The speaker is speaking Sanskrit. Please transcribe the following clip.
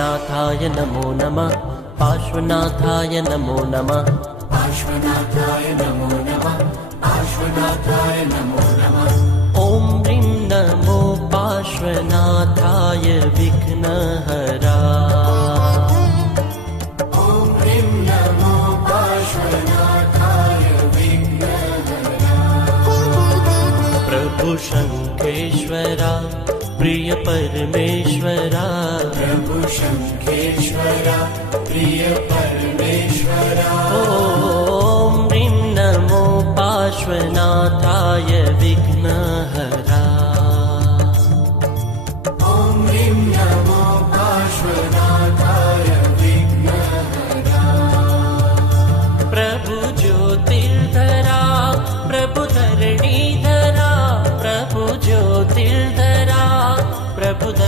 पार्श्वनाथाय नमो नमः पार्श्वनाथाय नमो नमः पार्श्वनाथाय नमो नमः पार्श्वनाथाय नमो नमः ॐ ह्रीं नमो पार्श्वनाथाय विघ्नहरा ॐ ह्रीं नमो पार्श्वनाथाय विघ्नहरा प्रभु शङ्खेश्वरा प्रिय परमेश्वरा प्रभु शङ्खेश्वरा प्रिय परमेश्वरा ॐ ह्रीं नमो पार्श्वनाथाय विघ्नहरा ॐ ह्रीं